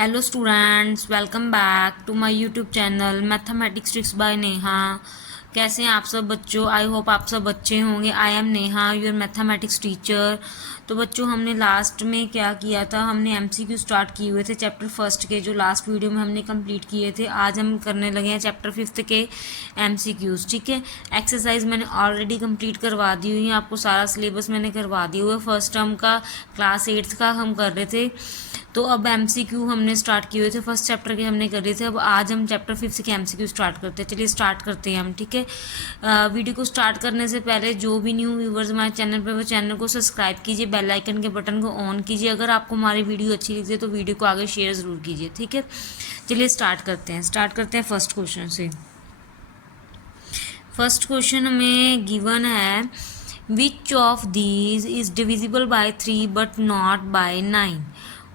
Hello students, welcome back to my YouTube channel mathematics tricks by Neha. कैसे हैं आप सब बच्चों? आई होप आप सब अच्छे होंगे। I am Neha, your mathematics teacher. तो बच्चों, हमने लास्ट में क्या किया था? हमने एमसीक्यू स्टार्ट किए हुए थे चैप्टर फर्स्ट के, जो लास्ट वीडियो में हमने कंप्लीट किए थे। आज हम करने लगे हैं चैप्टर फिफ्थ के एमसीक्यूज। ठीक है, एक्सरसाइज मैंने ऑलरेडी कंप्लीट करवा दी हुई है, आपको सारा सिलेबस मैंने करवा दिया हुआ है। फर्स्ट टर्म का क्लास 8th का हम कर रहे थे, तो अब एमसीक्यू हमने स्टार्ट किए हुए थे। फर्स्ट चैप्टर के हमने कर रहे थे, अब आज हम चैप्टर फिफ्थ के एमसीक्यू स्टार्ट करते हैं। चलिए स्टार्ट करते हैं हम। ठीक है, वीडियो को स्टार्ट करने से पहले जो भी न्यू व्यूवर्स हमारे चैनल पर, वो चैनल को सब्सक्राइब कीजिए, बेल आइकन के बटन को ऑन कीजिए। अगर आपको हमारी वीडियो अच्छी लगे तो वीडियो को आगे शेयर ज़रूर कीजिए। ठीक है, चलिए स्टार्ट करते हैं फर्स्ट क्वेश्चन से। फर्स्ट क्वेश्चन हमें गिवन है, which of these is divisible by 3 but not by 9।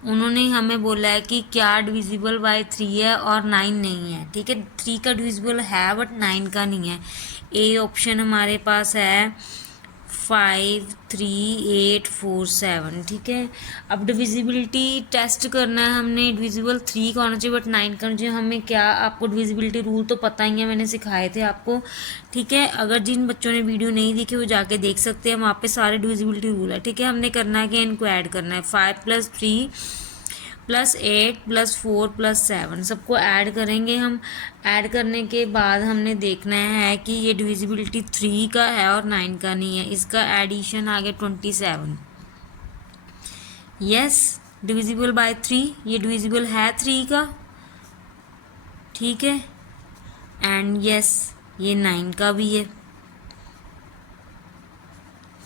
उन्होंने हमें बोला है कि क्या डिविजिबल बाय 3 है और 9 नहीं है। ठीक है, 3 का डिविजिबल है बट 9 का नहीं है। ए ऑप्शन हमारे पास है 5, 3, 8, 4, 7। ठीक है, अब डिविजिबिलिटी टेस्ट करना है हमने। डिविजिबल 3 का होना चाहिए बट 9 का होना चाहिए। हमें क्या, आपको डिविजिबिलिटी रूल तो पता ही है, मैंने सिखाए थे आपको। ठीक है, अगर जिन बच्चों ने वीडियो नहीं देखी वो जाके देख सकते हैं, वहाँ पे सारे डिविजिबिलिटी रूल है। ठीक है, हमने करना है कि इनको ऐड करना है। 5 + 3 + 8 + 4 + 7, सबको ऐड करेंगे हम। ऐड करने के बाद हमने देखना है कि ये डिविजिबिलिटी 3 का है और 9 का नहीं है। इसका एडिशन आ गया 27। यस, डिविजिबल बाय 3, ये डिविजिबल है 3 का। ठीक है, एंड यस, ये 9 का भी है।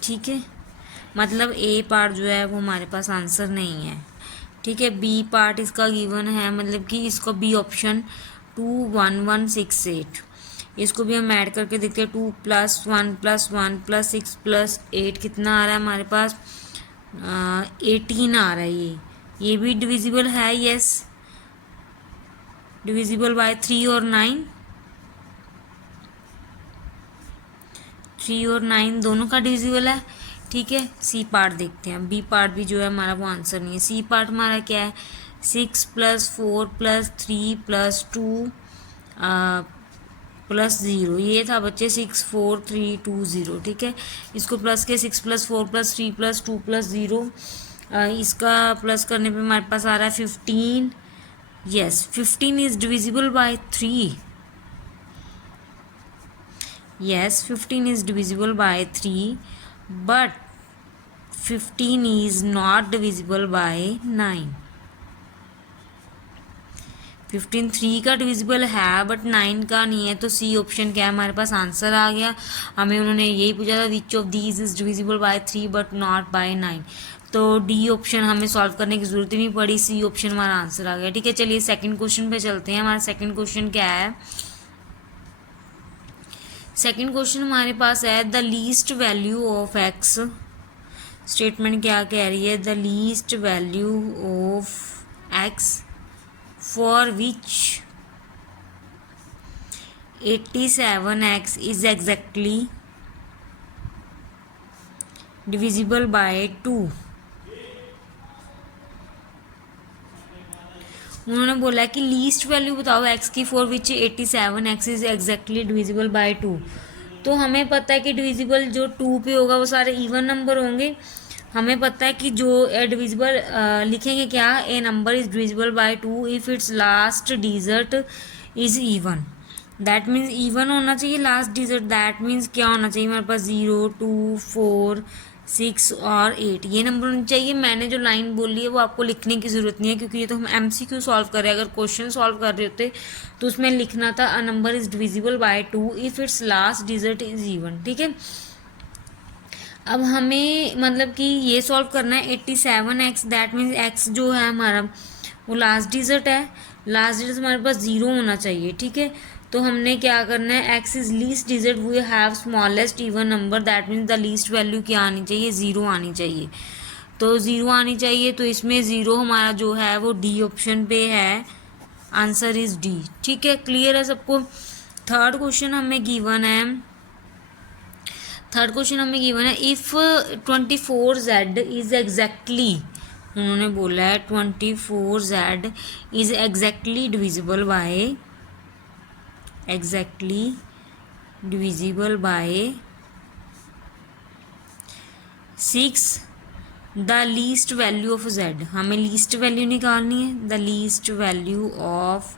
ठीक है, मतलब ए पार्ट जो है वो हमारे पास आंसर नहीं है। ठीक है, बी पार्ट इसका गिवन है, मतलब कि इसको बी ऑप्शन 21168। इसको भी हम ऐड करके देखते हैं। 2 + 1 + 1 + 6 + 8 कितना आ रहा है हमारे पास? 18 आ रहा है। ये भी डिविजिबल है। यस, डिविजिबल बाय 3 और 9। 3 और 9 दोनों का डिविजिबल है। ठीक है, सी पार्ट देखते हैं। बी पार्ट भी जो है हमारा वो आंसर नहीं है। सी पार्ट हमारा क्या है? 6 + 4 + 3 + 2 + 0। ये था बच्चे 6 4 3 2 0। ठीक है, इसको प्लस के 6 + 4 + 3 + 2 + 0, इसका प्लस करने पे हमारे पास आ रहा है 15। Yes, 15 is divisible by 3। Yes, 15 is divisible by 3, but 15 is not divisible by 9. 15 3 का डिविजिबल है बट 9 का नहीं है। तो सी ऑप्शन क्या है हमारे पास? आंसर आ गया। हमें उन्होंने यही पूछा था, which of these is divisible by 3 but not by 9। तो डी ऑप्शन हमें सॉल्व करने की जरूरत ही नहीं पड़ी, सी ऑप्शन हमारा आंसर आ गया। ठीक है, चलिए सेकंड क्वेश्चन पे चलते हैं। हमारा सेकंड क्वेश्चन क्या है? सेकेंड क्वेश्चन हमारे पास है, the least value of x. Statement क्या कह रही है? The least value of x for which 87x is exactly divisible by 2। उन्होंने बोला है कि लीस्ट वैल्यू बताओ एक्स की for which 87x is exactly divisible by 2। तो हमें पता है कि डिविजिबल जो 2 पे होगा वो सारे इवन नंबर होंगे। हमें पता है कि जो डिविजिबल लिखेंगे क्या? A number is divisible by 2 if its last digit is even. That means even होना चाहिए लास्ट डिजिट। दैट मीन्स क्या होना चाहिए हमारे पास? 0 2 4 6 और 8 ये नंबर होने चाहिए। मैंने जो लाइन बोली है वो आपको लिखने की ज़रूरत नहीं है, क्योंकि ये तो हम एमसीक्यू सॉल्व कर रहे हैं। अगर क्वेश्चन सॉल्व कर रहे होते तो उसमें लिखना था, अ number is divisible by 2 if its last digit is even. ठीक है, अब हमें मतलब कि ये सॉल्व करना है 87x। दैट मीन्स x जो है हमारा वो लास्ट डिजिट है। लास्ट डिजिट हमारे पास 0 होना चाहिए। ठीक है, तो हमने क्या करना है? x is least digit, we have smallest even number. That means the least value क्या आनी चाहिए? 0 आनी चाहिए। तो 0 आनी चाहिए, तो इसमें 0 हमारा जो है वो डी ऑप्शन पे है। Answer is D. ठीक है, क्लियर है सबको? थर्ड क्वेश्चन हमें गिवन है। इफ 24z इज एग्जैक्टली उन्होंने बोला है 24Z is exactly divisible by 6। The least value of Z, हमें लीस्ट वैल्यू निकालनी है, the least value of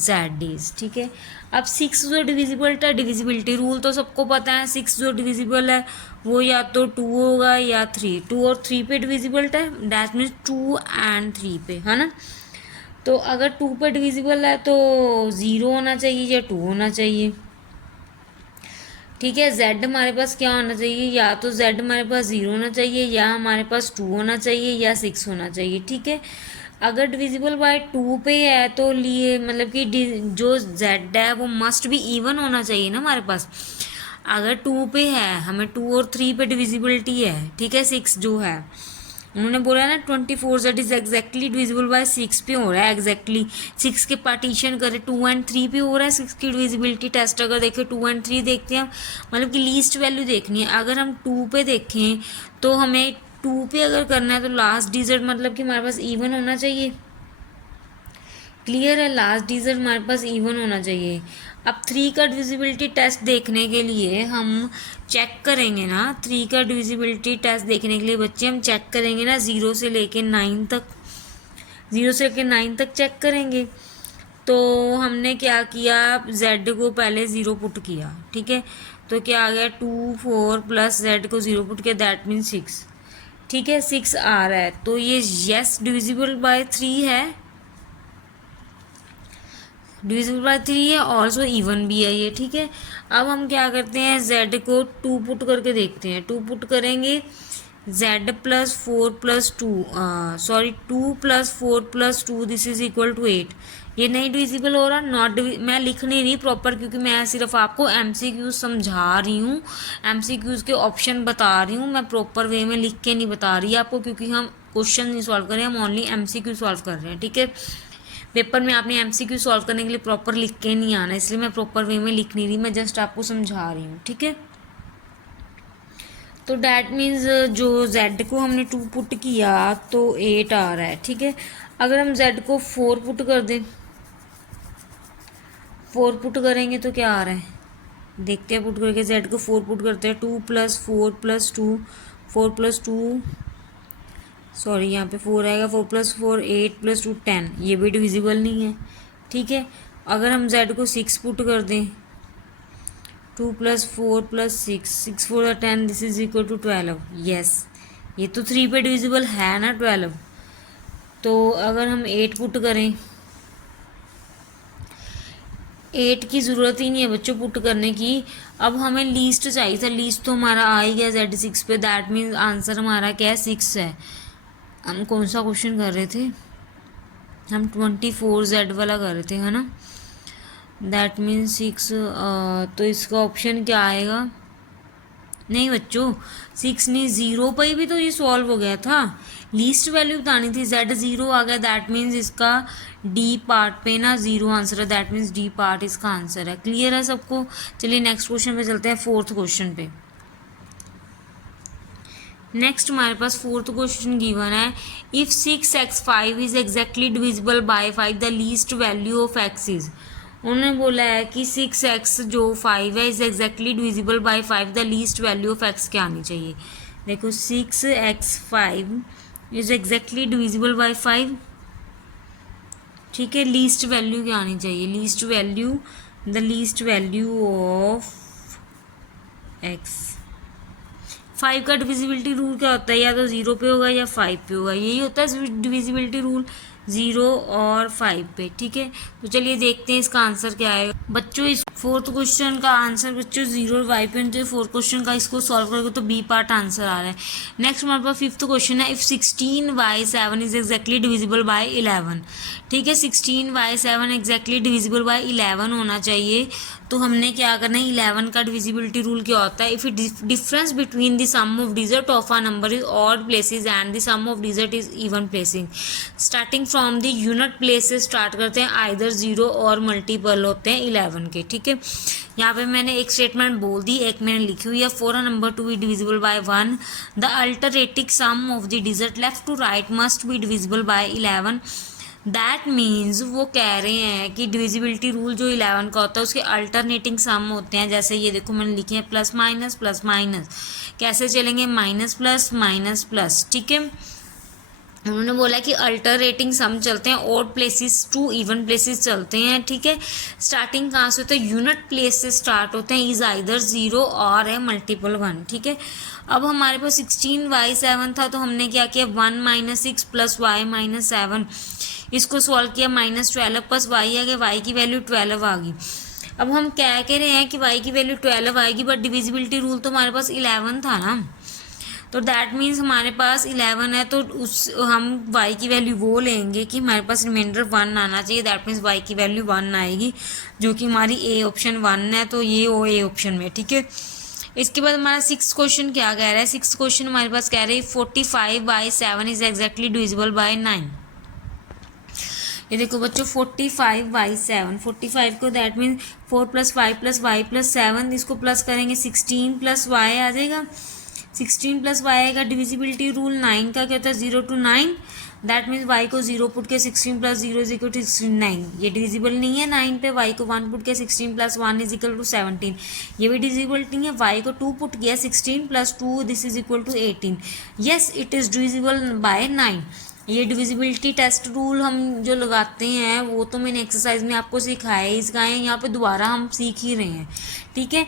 Z is, ठीक है। अब 6 जो डिविजिबल था, डिविजिबिलिटी रूल तो सबको पता है, 6 जो डिविजिबल है वो या तो 2 होगा या 3, 2 और 3 पे डिविजिबल है, दैट मीन्स 2 एंड 3 पे, है ना। तो अगर 2 पे डिविजिबल है तो 0 होना चाहिए या 2 होना चाहिए, ठीक है। Z हमारे पास क्या होना चाहिए, या तो Z हमारे पास 0 होना चाहिए, या हमारे पास 2 होना चाहिए, या 6 होना चाहिए, ठीक है। अगर डिविजिबल बाय 2 पे है तो लिए मतलब कि जो Z है वो मस्ट भी इवन होना चाहिए ना हमारे पास। अगर 2 पे है, हमें 2 और 3 पे डिविजिबिलिटी है, ठीक है। 6 जो है उन्होंने बोला ना 24Z is exactly divisible by 6 पे हो रहा है, एग्जैक्टली 6 के पार्टीशन करें 2 एंड 3 पे हो रहा है। 6 की डिविजिबिलिटी टेस्ट अगर देखें 2 एंड 3 देखते हैं, मतलब कि लीस्ट वैल्यू देखनी है। अगर हम 2 पे देखें तो हमें 2 पे अगर करना है तो लास्ट डिजिट मतलब कि हमारे पास इवन होना चाहिए, क्लियर है। लास्ट डिजिट हमारे पास इवन होना चाहिए। अब 3 का डिविजिबिलिटी टेस्ट देखने के लिए हम चेक करेंगे ना, 3 का डिविजिबिलिटी टेस्ट देखने के लिए बच्चे हम चेक करेंगे ना 0 से लेके 9 तक, 0 से लेके 9 तक चेक करेंगे। तो हमने क्या किया, Z को पहले 0 पुट किया, ठीक है। तो क्या आ गया 2 4 प्लस Z को 0 पुट किया, दैट मीन 6, ठीक है। 6 आ रहा है तो ये यस डिविजिबल बाय 3 है, डिविजिबल बाय 3 है, ऑल्सो इवन भी है ये, ठीक है। अब हम क्या करते हैं, Z को 2 पुट करके देखते हैं। 2 पुट करेंगे Z plus 4 plus 2 sorry 2 plus 4 plus 2 this is equal to 8। ये नहीं डिविजिबल हो रहा, नॉट मैं लिख नहीं रही प्रॉपर क्योंकि मैं सिर्फ आपको MCQ समझा रही हूँ, MCQs के ऑप्शन बता रही हूँ, मैं प्रॉपर वे में लिख के नहीं बता रही आपको क्योंकि हम क्वेश्चन नहीं सॉल्व कर रहे हैं, हम ओनली MCQ सॉल्व कर रहे हैं, ठीक है। पेपर में आपने MCQ सॉल्व करने के लिए प्रॉपर लिख के नहीं आना, इसलिए मैं प्रॉपर वे में लिख नहीं रही, मैं जस्ट आपको समझा रही हूँ, ठीक है। तो डैट मीन्स जो Z को हमने 2 पुट किया तो 8 आ रहा है, ठीक है। अगर हम Z को 4 पुट कर दें, 4 पुट करेंगे तो क्या आ रहा है देखते हैं। पुट करके Z को 4 पुट करते हैं, 2 प्लस 4 प्लस 2 4 प्लस 2 सॉरी यहाँ पे 4 आएगा, 4 प्लस 4 8 प्लस 2 10, ये भी डिविजिबल नहीं है, ठीक है। अगर हम Z को 6 पुट कर दें, 2 plus 4 plus 6 6 4 10 this is equal to 12, yes ये तो 3 पे डिविजिबल है ना 12। तो अगर हम 8 पुट करें, 8 की ज़रूरत ही नहीं है बच्चों पुट करने की, अब हमें लीस्ट चाहिए था, लीस्ट तो हमारा आ ही गया Z 6 पे, दैट मीन्स आंसर हमारा क्या है 6 है। हम कौन सा क्वेश्चन कर रहे थे, हम 24Z वाला कर रहे थे, है ना। दैट मीन्स 6, तो इसका ऑप्शन क्या आएगा, नहीं बच्चों 6 नहीं 0 पर ही भी तो ये सॉल्व हो गया था, लीस्ट वैल्यू बतानी थी। Z 0 आ गया, दैट मीन्स इसका D पार्ट पे ना 0 आंसर है, दैट मीन्स D पार्ट इसका आंसर है। क्लियर है सबको। चलिए नेक्स्ट क्वेश्चन पे चलते हैं, 4th क्वेश्चन पे। नेक्स्ट हमारे पास 4th क्वेश्चन गिवन है, if 6x5 is exactly divisible by 5 the least value of x is. उन्होंने बोला है कि 6x जो 5 है is exactly divisible by 5, the least value of x क्या आनी चाहिए। देखो 6x5 is exactly divisible by 5, ठीक है। लीस्ट वैल्यू क्या आनी चाहिए, least value the least value of x। 5 का डिविजिबिलिटी रूल क्या होता है, या तो 0 पे होगा या 5 पे होगा, यही होता है डिविजिबिलिटी रूल, 0 और 5 पे, ठीक है। तो चलिए देखते हैं इसका आंसर क्या है बच्चों। इस 4th क्वेश्चन का आंसर बच्चों 0 और 5 पे, तो 4th क्वेश्चन का इसको सॉल्व करोगे तो B पार्ट आंसर आ रहा है। नेक्स्ट हमारे पास 5th क्वेश्चन है, if 16y7 is exactly divisible by 11, ठीक है। 16y7 एग्जैक्टली डिविजिबल बाय 11 होना चाहिए, तो हमने क्या करना है, 11 का डिविजिबिलिटी रूल क्या होता है, if difference between the sum of digit of a number is odd places and the sum of digit is even placing, starting from the unit places start करते हैं, आइदर 0 और मल्टीपल होते हैं 11 के, ठीक है। ठीक है। यहाँ पे मैंने एक स्टेटमेंट बोल दी, एक मैंने लिखी हुई है, for a number to be divisible by 1 the alternative sum of the digit left to right must be divisible by 11। That means वो कह रहे हैं कि डिविजिबिलिटी रूल जो 11 का होता है उसके अल्टरनेटिंग सम होते हैं। जैसे ये देखो मैंने लिखे हैं प्लस माइनस, कैसे चलेंगे, माइनस प्लस, ठीक है। उन्होंने बोला कि अल्टरनेटिंग सम चलते हैं, odd places to even places चलते हैं, ठीक है। स्टार्टिंग कहाँ से होता है, यूनिट प्लेस से स्टार्ट होते हैं, इज आइदर 0 और है मल्टीपल 1, ठीक है। अब हमारे पास 16y7 था तो हमने क्या किया, 1 - 6 + y - 7 इसको सॉल्व किया, -12 प्लस y आ गया, y की वैल्यू 12 आ गई। अब हम क्या कह रहे हैं कि y की वैल्यू 12 आएगी, बट डिविजिबिलिटी रूल तो हमारे पास 11 था ना, तो दैट मीन्स हमारे पास 11 है, तो उस हम y की वैल्यू वो लेंगे कि हमारे पास रिमाइंडर 1 आना चाहिए। दैट मीन्स y की वैल्यू 1 आएगी, जो कि हमारी ए ऑप्शन 1 है, तो ये ओ ए ऑप्शन में, ठीक है। इसके बाद हमारा 6th क्वेश्चन क्या कह रहा है, 6th क्वेश्चन हमारे पास कह रहे हैं 45/7 इज एग्जैक्टली डिविजिबल बाय 9। ये देखो बच्चों 45/7, 45 को दैट मीन्स 4 + 5 + y + 7 इसको प्लस करेंगे 16 + y आ जाएगा, 16 + y आएगा। डिविजिबिलिटी रूल 9 का क्या होता है, 0 to 9, दैट मीन्स y को 0 पुट के 16 + 0 = 9, ये डिविजिबल नहीं है 9 पे। y को 1 पुट के 16 + 1 = 17, ये भी डिविजिबल नहीं है। y को 2 पुट किया 16 + 2 this is equal to 18, yes it is divisible by 9। ये डिविजिबिलिटी टेस्ट रूल हम जो लगाते हैं वो तो मैंने एक्सरसाइज में आपको सिखाया ही सिखाए हैं, यहाँ पे दोबारा हम सीख ही रहे हैं, ठीक है।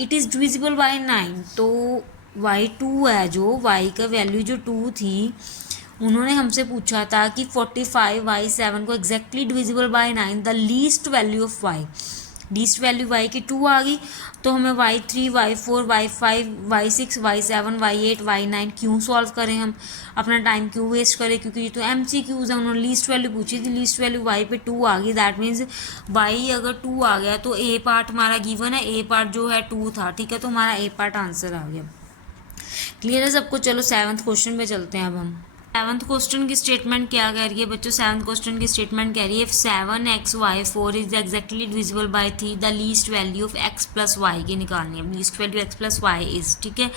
इट इज़ डिविजिबल बाय 9, तो y2 है, जो y का वैल्यू जो 2 थी, उन्होंने हमसे पूछा था कि 45/7 को exactly divisible by 9 the least value of y, least value y की 2 आ गई, तो हमें y3, y4, y5, y6, y7, y8, y9 क्यों सॉल्व करें, हम अपना टाइम क्यों वेस्ट करें, क्योंकि ये तो MCQs है, उन्होंने लीस्ट वैल्यू पूछी थी, लीस्ट वैल्यू y पे 2 आ गई, दैट मीन्स y अगर 2 आ गया तो a पार्ट हमारा गिवन है, a पार्ट जो है 2 था, ठीक है, तो हमारा a पार्ट आंसर आ गया। क्लियर है सबको। चलो 7th क्वेश्चन पे चलते हैं अब हम। 7th क्वेश्चन की स्टेटमेंट क्या कह रही है बच्चों, 7th क्वेश्चन की स्टेटमेंट कह रही है 7xy4 is exactly divisible by 3 the least value of x + y की निकालनी है। Least value x + y is, ठीक है,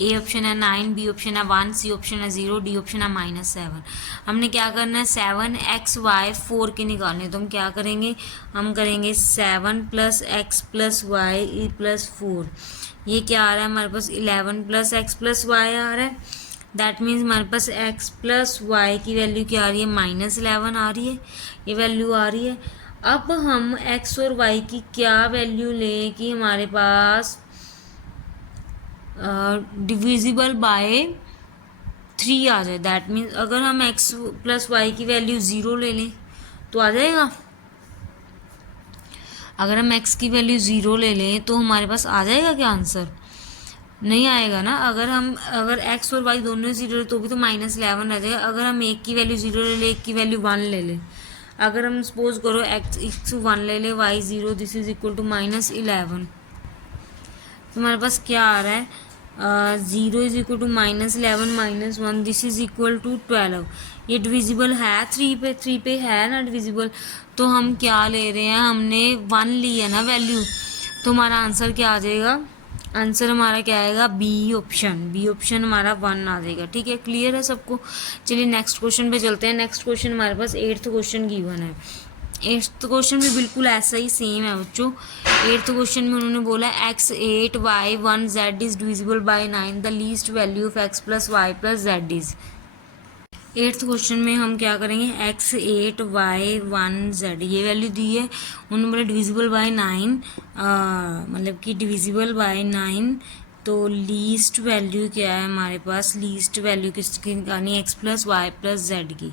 ए ऑप्शन है 9, बी ऑप्शन है 1, सी ऑप्शन है 0, डी ऑप्शन है -7। हमने क्या करना है, 7xy4 की निकालनी है, तो हम क्या करेंगे, हम करेंगे 7 + x + y + 4, ये क्या आ रहा है हमारे पास, 11 + x + y आ रहा है, दैट मीन्स हमारे पास x + y की वैल्यू क्या आ रही है, -11 आ रही है, ये वैल्यू आ रही है। अब हम x और y की क्या वैल्यू लें कि हमारे पास डिविजिबल बाय 3 आ जाए, दैट मीन्स अगर हम x + y की वैल्यू 0 ले लें तो आ जाएगा, अगर हम x की वैल्यू 0 ले लें तो हमारे पास आ जाएगा क्या आंसर, नहीं आएगा ना। अगर x और y दोनों 0 तो भी तो -11 आ जाएगा। अगर हम एक की वैल्यू 0 ले लें, एक की वैल्यू 1 ले लें, अगर हम सपोज करो x 1 ले लें, y 0, this is equal to -11, तो हमारे पास क्या आ रहा है, 0 is equal to -11 - 1 this is equal to 12। ये डिविजिबल है 3 पे है ना डिविजिबल, तो हम क्या ले रहे हैं, हमने 1 ली है ना वैल्यू, तो हमारा आंसर क्या आ जाएगा, आंसर हमारा क्या आएगा, बी ऑप्शन हमारा 1 आ जाएगा, ठीक है। क्लियर है सबको। चलिए नेक्स्ट क्वेश्चन पे चलते हैं। नेक्स्ट क्वेश्चन हमारे पास 8th क्वेश्चन गिवन है। 8th क्वेश्चन भी बिल्कुल ऐसा ही सेम है बच्चों। 8th क्वेश्चन में उन्होंने बोला x8 y 1 z is divisible by 9 the least value of x + y + z is. 8th question में हम क्या करेंगे, x8 y 1 z ये वैल्यू दी है, उन्होंने बोला डिविजिबल बाय 9, मतलब कि डिविजिबल बाय 9, तो लीस्ट वैल्यू क्या है हमारे पास, लीस्ट वैल्यू किसकी निकालनी है, x + y + z की।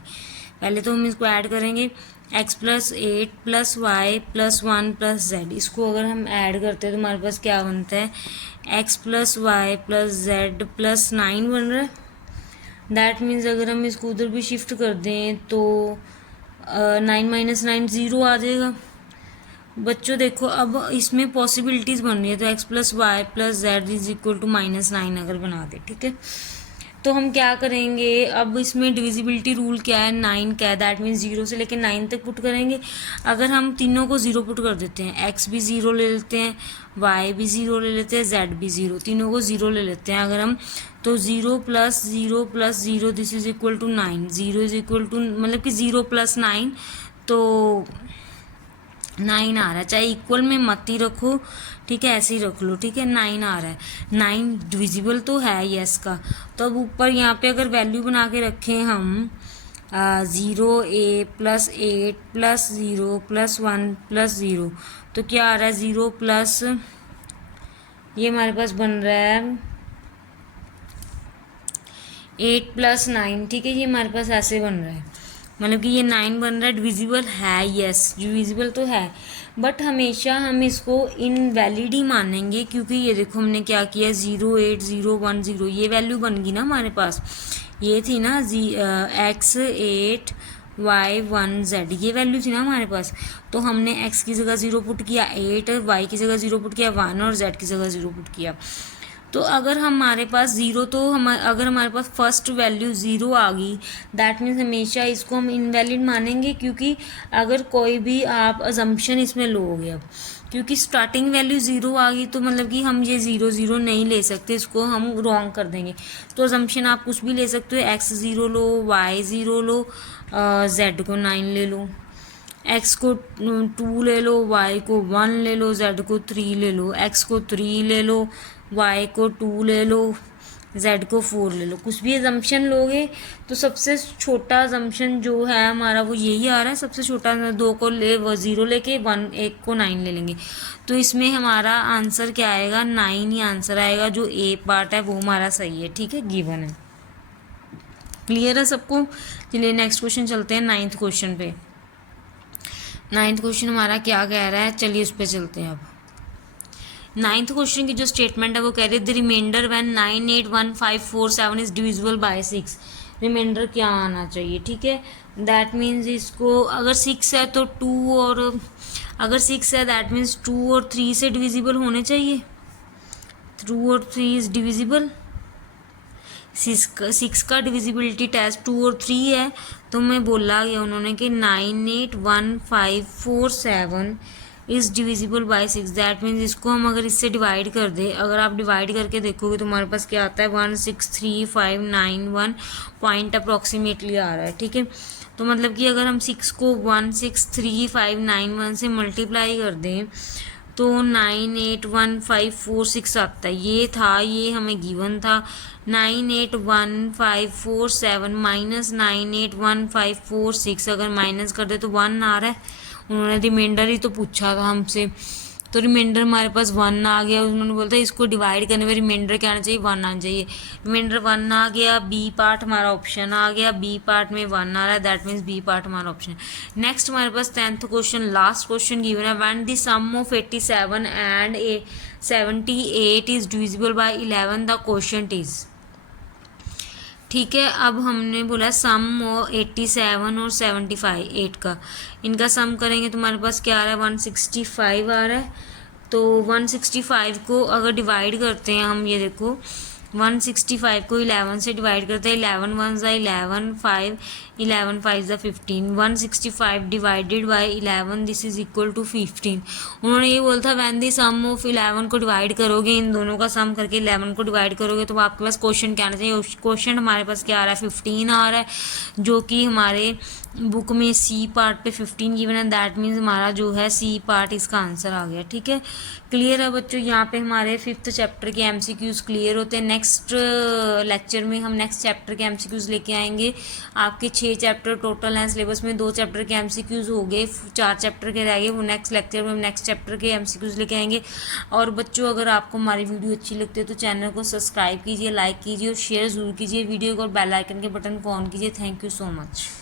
पहले तो हम इसको ऐड करेंगे, x + 8 + y + 1 + z, इसको अगर हम ऐड करते हैं तो हमारे पास क्या बनता है, x + y + z + 9 बन रहा है। दैट मीन्स अगर हम इसको उधर भी शिफ्ट कर दें तो 9 - 9 0 आ जाएगा। बच्चों देखो अब इसमें पॉसिबिलिटीज़ बन रही है, तो x + y + z is equal to -9 अगर बना दे, ठीक है। तो हम क्या करेंगे, अब इसमें डिविजिबिलिटी रूल क्या है, 9 का है, दैट मीन्स 0 से लेकर 9 तक पुट करेंगे। अगर हम तीनों को 0 पुट कर देते हैं, x भी 0 ले लेते हैं, y भी 0 ले लेते हैं, z भी 0, तीनों को 0 ले लेते हैं अगर हम, तो 0 + 0 + 0 this is equal to 9, 0 is equal to मतलब कि 0 + 9 तो 9 आ रहा है, चाहे इक्वल में मत ही रखो, ठीक है, ऐसे ही रख लो, ठीक है, 9 आ रहा है। 9 डिविजिबल तो है यस का। तो अब ऊपर यहाँ पे अगर वैल्यू बना के रखें हम 0 a + 8 + 0 + 1 + 0, तो क्या आ रहा है 0 प्लस, ये हमारे पास बन रहा है 8 + 9, ठीक है, ये हमारे पास ऐसे बन रहा है, मतलब कि ये 9 बन रहा है। डिविजिबल है यस, डिविजिबल तो है, बट हमेशा हम इसको इनवैलिड ही मानेंगे, क्योंकि ये देखो हमने क्या किया, 0 8 0 1 0, ये वैल्यू बन गई ना हमारे पास, ये थी ना x 8 y 1 z, ये वैल्यू थी ना हमारे पास। तो हमने x की जगह 0 पुट किया, 8 y की जगह 0 पुट किया, 1 और z की जगह 0 पुट किया। तो अगर हमारे पास 0, तो अगर हमारे पास फर्स्ट वैल्यू 0 आ गई, दैट मीन्स हमेशा इसको हम इनवैलिड मानेंगे, क्योंकि अगर कोई भी आप अजम्पशन इसमें लोगे, अब क्योंकि स्टार्टिंग वैल्यू 0 आ गई, तो मतलब कि हम ये 0 0 नहीं ले सकते, इसको हम रॉन्ग कर देंगे। तो अजम्पशन आप कुछ भी ले सकते हो, x 0 लो, y 0 लो, z को 9 ले लो, x को 2 ले लो, y को 1 ले लो, z को 3 ले लो, x को 3 ले लो, y को 2 ले लो, z को 4 ले लो। कुछ भी अजम्पशन लोगे तो सबसे छोटा अजम्पशन जो है हमारा वो यही आ रहा है, सबसे छोटा 2 को ले 0 लेके 1 को 9 ले लेंगे। तो इसमें हमारा आंसर क्या आएगा, 9 ही आंसर आएगा, जो ए पार्ट है वो हमारा सही है, ठीक है, गिवन है। क्लियर है सबको? चलिए नेक्स्ट क्वेश्चन चलते हैं, 9th क्वेश्चन पे। 9th क्वेश्चन हमारा क्या कह रहा है, चलिए उस पर चलते हैं। अब 9th क्वेश्चन की जो स्टेटमेंट है वो कह रही है the remainder when 9 8 1 5 4 7 is divisible by 6। Remainder क्या आना चाहिए, ठीक है, दैट मीन्स इसको अगर 6 है तो 2 और अगर 6 है दैट मीन्स 2 और 3 से डिविजिबल होने चाहिए, 2 और 3 इज डिविजिबल। 6 का डिविजिबिलिटी टेस्ट 2 और 3 है, तो मैं बोला गया उन्होंने कि 9 8 1 5 4 7 is divisible by 6, that means इसको हम अगर इससे डिवाइड कर दे, अगर आप डिवाइड करके देखोगे तो हमारे पास क्या आता है 16359 पॉइंट अप्रॉक्सीमेटली आ रहा है, ठीक है। तो मतलब कि अगर हम 6 को 163591 से मल्टीप्लाई कर दें तो 981546 आता है, ये था, ये हमें गिवन था। 981547 माइनस 981546 अगर माइनस कर दे तो 1 आ रहा है, उन्होंने रिमाइंडर ही तो पूछा था हमसे, तो रिमाइंडर हमारे पास 1 आ गया। उन्होंने बोला था इसको डिवाइड करने में रिमाइंडर क्या आना चाहिए, 1 आना चाहिए, रिमाइंडर 1 आ गया। बी पार्ट हमारा ऑप्शन आ गया, बी पार्ट में 1 आ रहा है, दैट मीन्स बी पार्ट हमारा ऑप्शन। नेक्स्ट हमारे पास 10th question, last question given है, when the sum of 87 and 78 is divisible by 11 the quotient is, ठीक है। अब हमने बोला सम 87 और 75 8 का, इनका सम करेंगे तो हमारे पास क्या आ रहा है, 165 आ रहा है। तो 165 को अगर डिवाइड करते हैं हम, ये देखो 165 को 11 से डिवाइड करते हैं, 11 1 ज़ा 11 5 11 5 ज़ा 15, 165 divided by 11 this is equal to 15। उन्होंने ये बोला था व्हेन दी सम ऑफ 11 को डिवाइड करोगे, इन दोनों का सम करके 11 को डिवाइड करोगे तो आपके पास क्वेश्चन क्या आना चाहिए, क्वेश्चन हमारे पास क्या आ रहा है, 15 आ रहा है, जो कि हमारे बुक में सी पार्ट पे 15 गिवन है, दैट मीन्स हमारा जो है सी पार्ट इसका आंसर आ गया, ठीक है। क्लियर है बच्चों? यहाँ पे हमारे 5th चैप्टर के MCQs क्लियर होते हैं। नेक्स्ट लेक्चर में हम नेक्स्ट चैप्टर के MCQs लेके आएंगे। आपके 6 चैप्टर टोटल हैं सिलेबस में, 2 चैप्टर के MCQs हो गए, 4 चैप्टर के रह गए, वो नेक्स्ट लेक्चर में हम नेक्स्ट चैप्टर के MCQs लेके आएंगे। और बच्चों अगर आपको हमारी वीडियो अच्छी लगती है तो चैनल को सब्सक्राइब कीजिए, लाइक कीजिए और शेयर ज़रूर कीजिए वीडियो को, और बेल आइकन के बटन को ऑन कीजिए। Thank you so much.